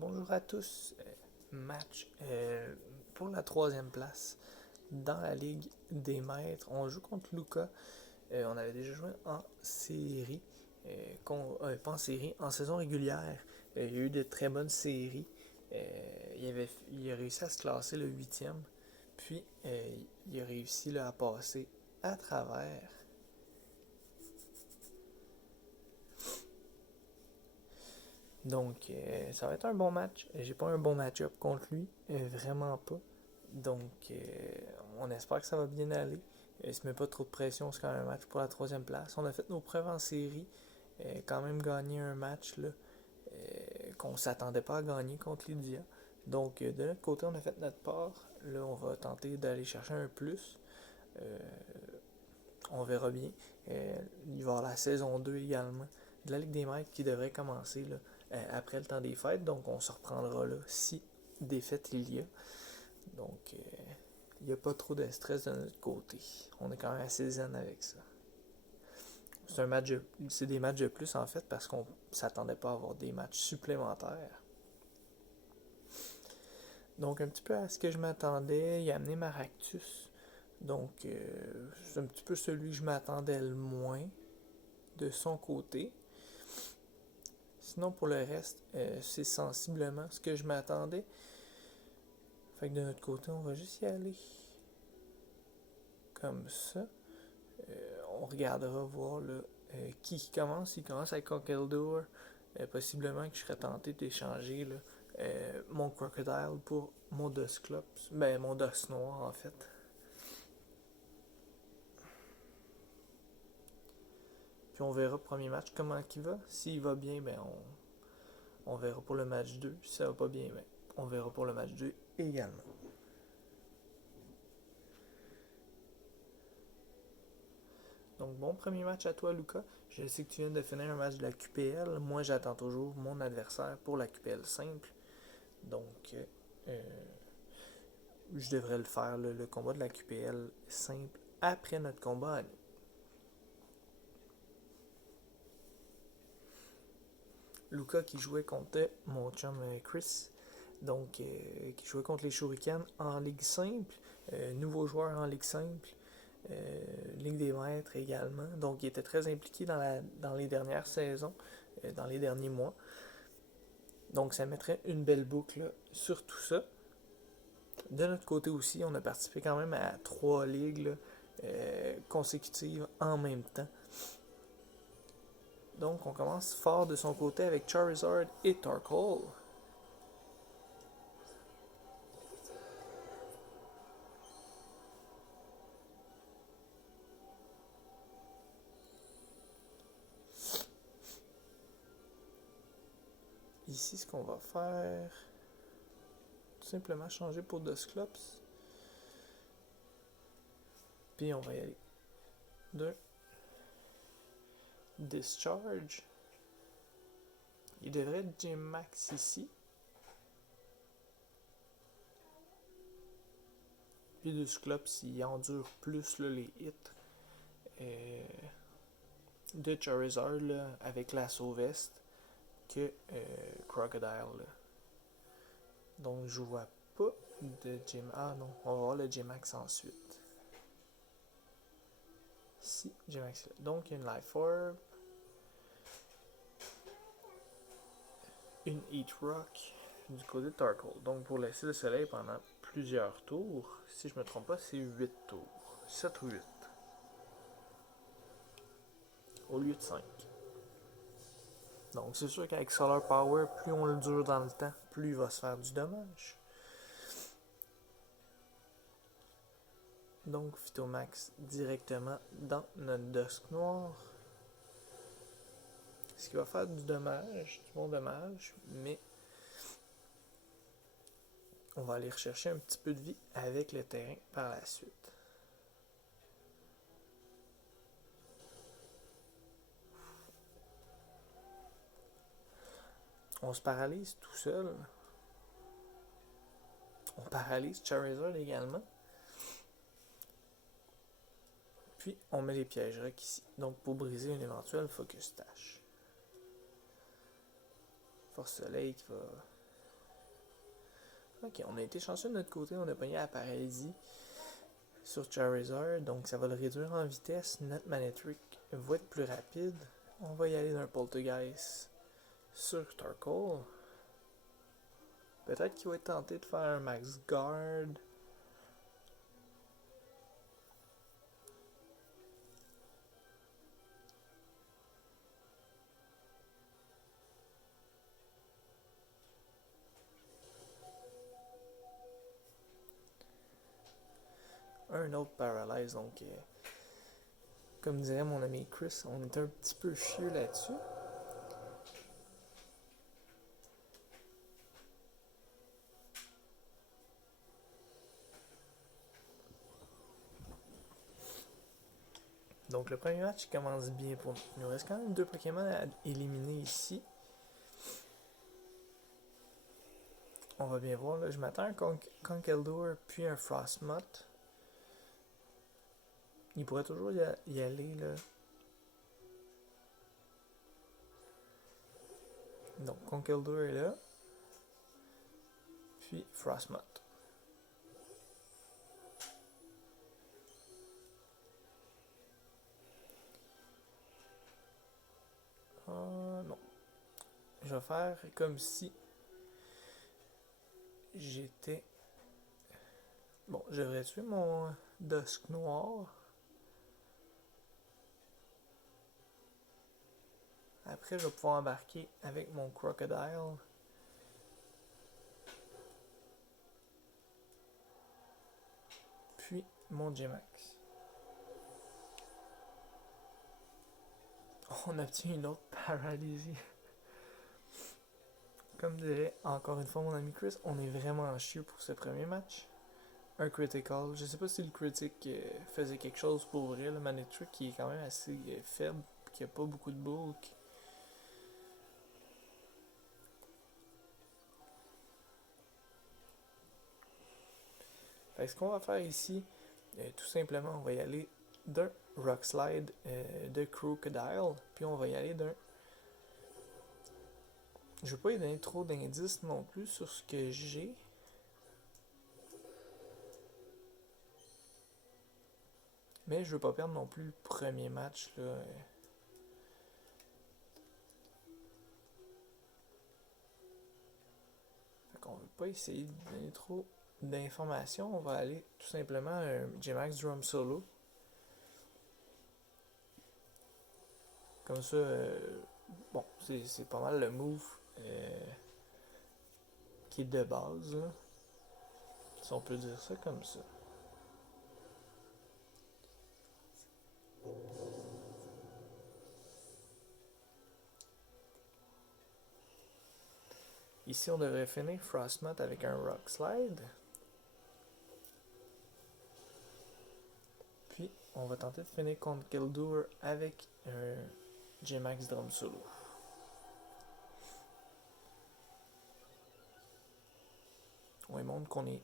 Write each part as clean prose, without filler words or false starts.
Bonjour à tous. Match pour la troisième place dans la Ligue des Maîtres. On joue contre Luca. On avait déjà joué en série. Pas en série, en saison régulière. Il y a eu de très bonnes séries. Il a réussi à se classer le huitième. Puis il a réussi là, à passer à travers. Donc, ça va être un bon match. J'ai pas un bon match-up contre lui, vraiment pas. Donc, on espère que ça va bien aller. Il se met pas trop de pression, c'est quand même un match pour la troisième place. On a fait nos preuves en série, quand même gagné un match là, qu'on s'attendait pas à gagner contre Lydia. Donc, de notre côté, on a fait notre part. Là, on va tenter d'aller chercher un plus. Euh, on verra bien. Il va y avoir la saison 2 également de la Ligue des Maîtres qui devrait commencer là, après le temps des fêtes. Donc on se reprendra là si défaite il y a. Donc il n'y a pas trop de stress de notre côté. On est quand même assez zen avec ça. C'est des matchs de plus en fait parce qu'on s'attendait pas à avoir des matchs supplémentaires. Donc un petit peu à ce que je m'attendais, il a amené Maractus. Donc c'est un petit peu celui que je m'attendais le moins de son côté. Sinon, pour le reste, c'est sensiblement ce que je m'attendais. Fait que de notre côté, on va juste y aller comme ça. On regardera voir là, qui commence. Il commence avec Conkeldor. Possiblement que je serais tenté d'échanger là, mon Crocodile pour mon Dusclops. Ben, mon Dust Noir en fait. Puis on verra premier match comment il va. S'il va bien, ben on verra pour le match 2. Si ça va pas bien, ben on verra pour le match 2 également. Donc, bon premier match à toi, Lucas. Je sais que tu viens de finir un match de la QPL. Moi, j'attends toujours mon adversaire pour la QPL simple. Donc, je devrais le faire, le combat de la QPL simple, après notre combat à nous. Lucas qui jouait contre mon chum Chris. Donc, qui jouait contre les Shurikens en Ligue simple. Nouveau joueur en Ligue simple. Ligue des maîtres également. Donc, il était très impliqué dans les dernières saisons, dans les derniers mois. Donc, ça mettrait une belle boucle là, sur tout ça. De notre côté aussi, on a participé quand même à 3 ligues là, consécutives en même temps. Donc, on commence fort de son côté avec Charizard et Torkoal. Ici, ce qu'on va faire, tout simplement changer pour Dusclops. Puis on va y aller. 2. Discharge. Il devrait être G-Max ici. Puis Dusclops, il endure plus là, les hits de Charizard là, avec la Sauveste que Crocodile. Là. Donc je vois pas de G-Max. Ah non, on va voir le G-Max ensuite. Si, G-Max là. Donc il y a une Life Orb. Une Heat Rock du côté de Tarkle. Donc pour laisser le soleil pendant plusieurs tours. Si je me trompe pas, c'est 8 tours. 7 ou 8. Au lieu de 5. Donc c'est sûr qu'avec Solar Power, plus on le dure dans le temps, plus il va se faire du dommage. Donc Phytomax directement dans notre Dusk Noir. Ce qui va faire du dommage, du bon dommage, mais on va aller rechercher un petit peu de vie avec le terrain par la suite. On se paralyse tout seul. On paralyse Charizard également. Puis on met les pièges rock ici. Donc pour briser une éventuelle focus tâche. Force soleil qui va Ok, on a été chanceux de notre côté, on a pogné la paralysie sur Charizard, donc ça va le réduire en vitesse. Notre Manectric va être plus rapide. On va y aller d'un Poltergeist sur Tarkle. Peut-être qu'il va être tenté de faire un Max Guard. Un autre Paralyze, donc comme dirait mon ami Chris, on est un petit peu chieux là-dessus. Donc le premier match commence bien pour nous. Il nous reste quand même 2 Pokémon à éliminer ici. On va bien voir, là, je m'attends à un Conkeldurr puis un Frostmoth. Il pourrait toujours y aller là. Donc Conkeldurr est là. Puis Frostmoth. Non. Je vais faire comme si j'étais... Bon, je devrais tuer mon Dusknoir. Après, je vais pouvoir embarquer avec mon Crocodile. Puis mon J-Max. On obtient une autre paralysie. Comme dirait encore une fois mon ami Chris, on est vraiment chieux pour ce premier match. Un critical. Je sais pas si le critique faisait quelque chose pour vrai. Le Manectric qui est quand même assez faible, qui a pas beaucoup de bulk. Fait que ce qu'on va faire ici, tout simplement, on va y aller d'un Rock Slide de Crocodile, puis on va y aller d'un... Je vais pas y donner trop d'indices non plus sur ce que j'ai. Mais je veux pas perdre non plus le premier match là. Fait qu'on veut pas essayer de donner trop d'informations. On va aller tout simplement un J-Max Drum Solo. Comme ça, bon, c'est pas mal le move qui est de base, là, si on peut dire ça comme ça. Ici, on devrait finir Frostmoth avec un Rock Slide. Puis, on va tenter de finir contre Conkeldurr avec un J-Max Drum Solo. On lui montre qu'on est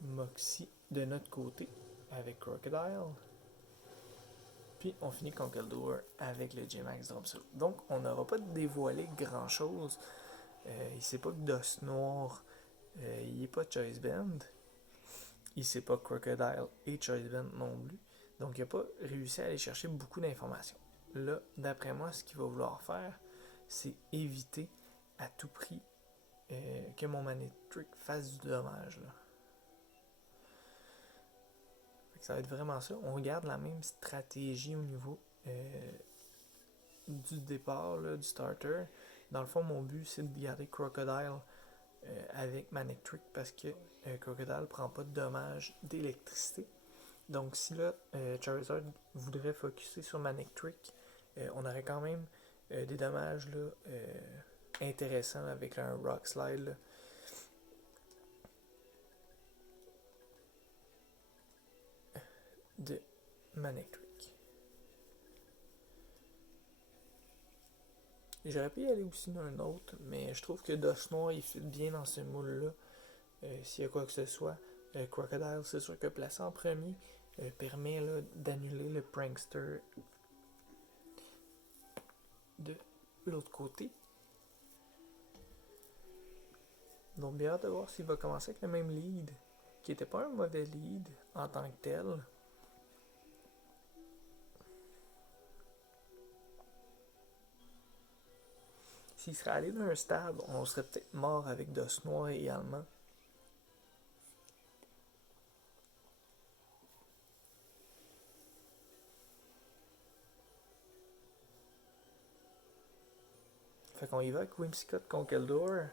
Moxie de notre côté avec Crocodile. Puis on finit Conkeldurr avec le J-Max Drum Solo. Donc on n'aura pas dévoilé grand chose. Il sait pas que Dusknoir, il est pas Choice Band. Il sait pas Crocodile et Choice Band non plus. Donc il n'a pas réussi à aller chercher beaucoup d'informations. Là, d'après moi, ce qu'il va vouloir faire, c'est éviter à tout prix que mon Manectric fasse du dommage. Là. Ça va être vraiment ça. On garde la même stratégie au niveau du départ, là, du starter. Dans le fond, mon but, c'est de garder Crocodile avec Manectric parce que Crocodile prend pas de dommages d'électricité. Donc, si là, Charizard voudrait focuser sur Manectric, on aurait quand même des dommages là, intéressants avec un Rock Slide. Là. De Manectric. J'aurais pu y aller aussi d'un autre, mais je trouve que Dusknoir il fit bien dans ce moule-là. S'il y a quoi que ce soit, Crocodile, c'est sûr que placer en premier permet là, d'annuler le Prankster de l'autre côté. Donc bien hâte de voir s'il va commencer avec le même lead, qui était pas un mauvais lead en tant que tel. S'il serait allé d'un stade, on serait peut-être mort avec d'os noirs également. Fait qu'on y va avec Whimsicott Conkeldurr.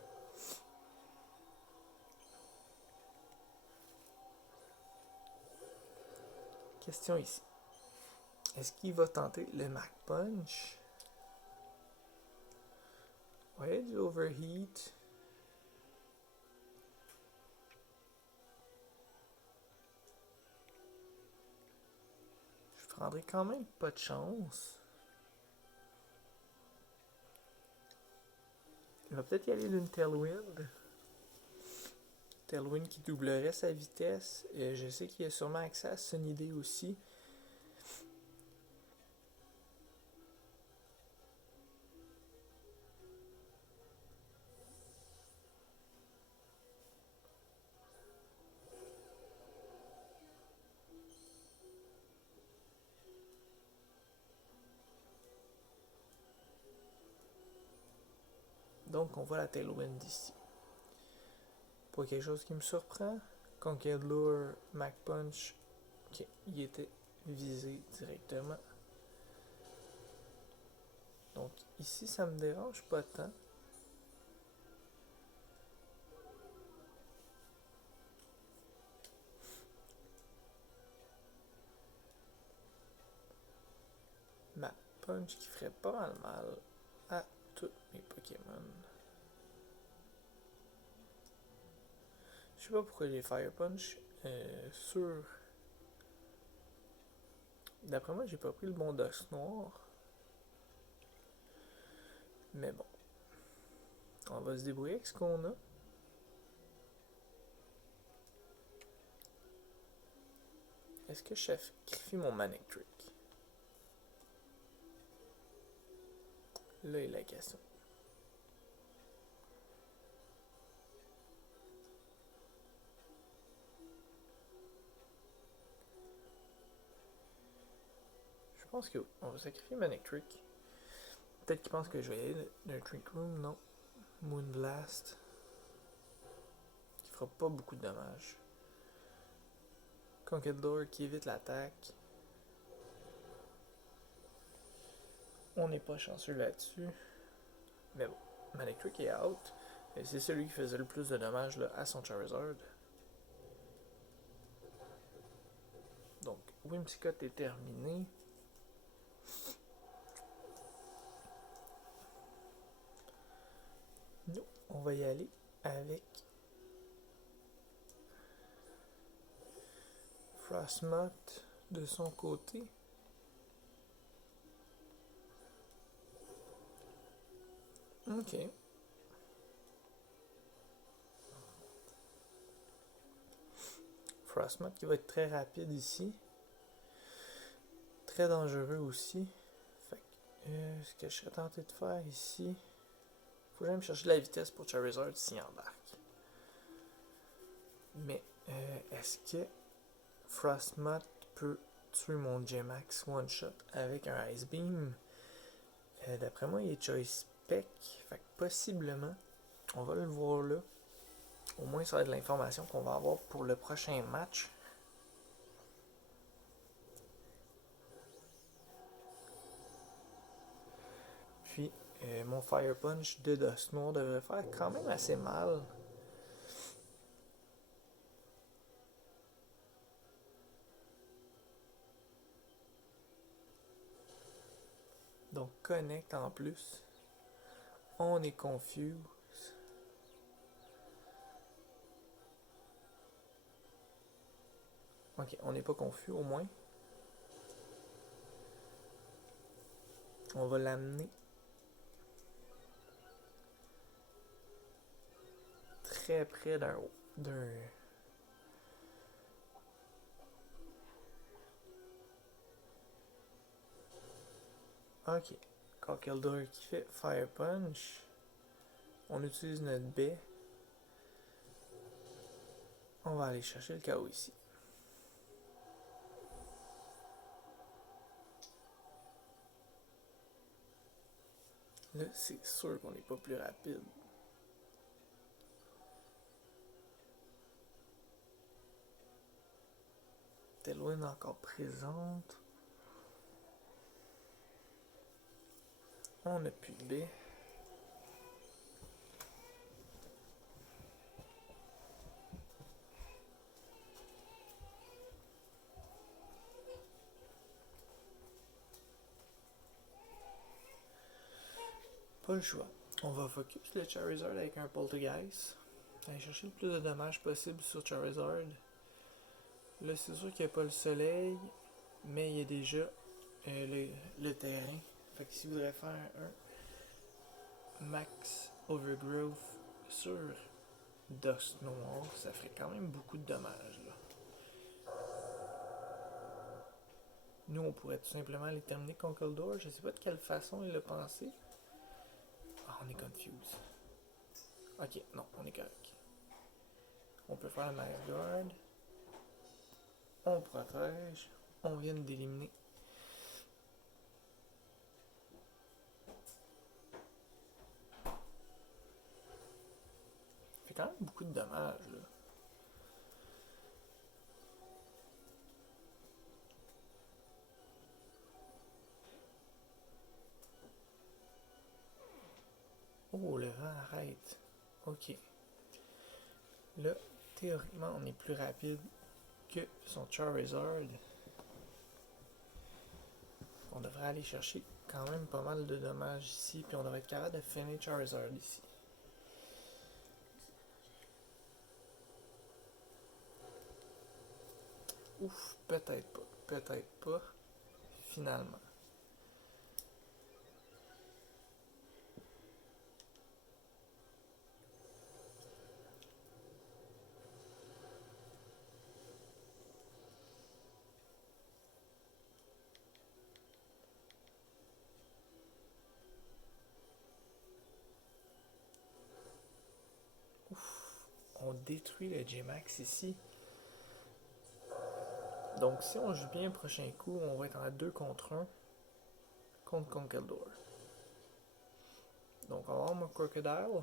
Question ici. Est-ce qu'il va tenter le Mach Punch? Ouais, du Overheat. Je prendrais quand même pas de chance. Il va peut-être y aller d'une Tailwind. Tailwind qui doublerait sa vitesse. Et je sais qu'il a sûrement accès à Sunny Day aussi. Donc on voit la Tailwind ici. Pas quelque chose qui me surprend. Conkeldurr, Mach Punch. Ok, il était visé directement. Donc ici ça me dérange pas tant. Mach Punch qui ferait pas mal à tous mes Pokémon. Je sais pas pourquoi j'ai Fire Punch. Sur. D'après moi, j'ai pas pris le bon dos noir. Mais bon. On va se débrouiller avec ce qu'on a. Est-ce que je sacrifie mon Manic Trick? Là est la question. Je pense que oui. On va sacrifier Manic Trick. Peut-être qu'il pense que je vais aller d'un Trick Room. Non. Moonblast. Qui fera pas beaucoup de dommages. Conkeldurr qui évite l'attaque. On n'est pas chanceux là-dessus. Mais bon. Manic Trick est out. Et c'est celui qui faisait le plus de dommages là, à son Charizard. Donc, Whimsicott est terminé. Nous, on va y aller avec Frostmoth de son côté. Ok. Frostmoth qui va être très rapide ici. Très dangereux aussi. Fait que, ce que je serais tenté de faire ici. Faut jamais me chercher de la vitesse pour Charizard s'il embarque. Mais est-ce que Frostmoth peut tuer mon J-Max One Shot avec un Ice Beam? D'après moi, il est Choice Spec. Fait que possiblement, on va le voir là. Au moins, ça va être de l'information qu'on va avoir pour le prochain match. Puis, mon Fire Punch de Dust Noir devrait faire quand même assez mal. Donc, connect en plus. On est confus. Ok, on n'est pas confus au moins. On va l'amener très près d'un. Ok. Conkeldurr qui fait Fire Punch. On utilise notre baie. On va aller chercher le KO ici. Là, c'est sûr qu'on n'est pas plus rapide. Telwyn encore présente. On n'a plus de B. Pas le choix. On va focus le Charizard avec un Poltergeist. Aller chercher le plus de dommages possible sur Charizard. Là, c'est sûr qu'il n'y a pas le soleil, mais il y a déjà le terrain. Fait que s'il voudrait faire un Max Overgrowth sur Dust Noir, ça ferait quand même beaucoup de dommages. Là. Nous, on pourrait tout simplement aller terminer Conkeldurr. Je sais pas de quelle façon il l'a pensé. Ah, on est confused. Ok, non, on est correct. On peut faire le Nice Guard. On protège. On vient d'éliminer. Fait quand même beaucoup de dommages là. Oh, le vent arrête. Ok. Là, théoriquement, on est plus rapide que son Charizard. On devrait aller chercher quand même pas mal de dommages ici, puis on devrait être capable de finir Charizard ici. Ouf, peut-être pas. Peut-être pas. Finalement. On détruit le J-Max ici. Donc si on joue bien le prochain coup, on va être en 2 contre 1 contre Conkeldurr. Donc on va avoir mon Crocodile,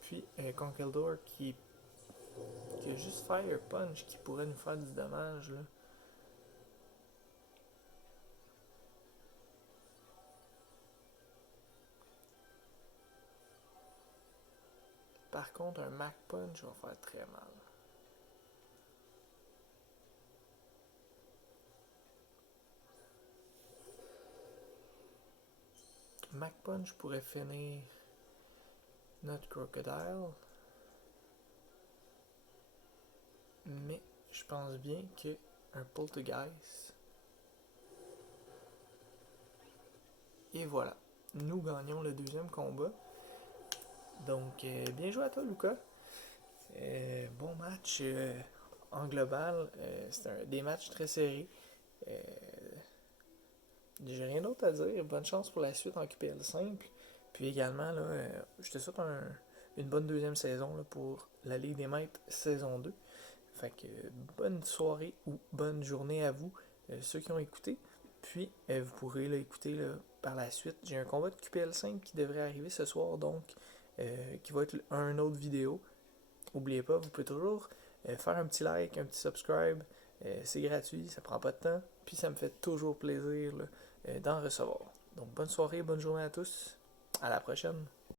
puis Conkeldurr qui a juste Fire Punch qui pourrait nous faire du dommage là. Par contre, un Mac Punch va faire très mal. Mac Punch pourrait finir notre Crocodile. Mais je pense bien que un Poltergeist. Et voilà. Nous gagnons le deuxième combat. Donc, bien joué à toi, Lucas. Bon match en global. C'était des matchs très serrés. Euh, J'ai rien d'autre à dire. Bonne chance pour la suite en QPL simple. Puis également, là, je te souhaite une bonne deuxième saison là, pour la Ligue des Maîtres saison 2. Fait que bonne soirée ou bonne journée à vous, ceux qui ont écouté. Puis vous pourrez l'écouter par la suite. J'ai un combat de QPL 5 qui devrait arriver ce soir, donc qui va être un autre vidéo. N'oubliez pas, vous pouvez toujours faire un petit like, un petit subscribe. C'est gratuit, ça prend pas de temps. Puis ça me fait toujours plaisir d'en recevoir. Donc bonne soirée, bonne journée à tous. À la prochaine.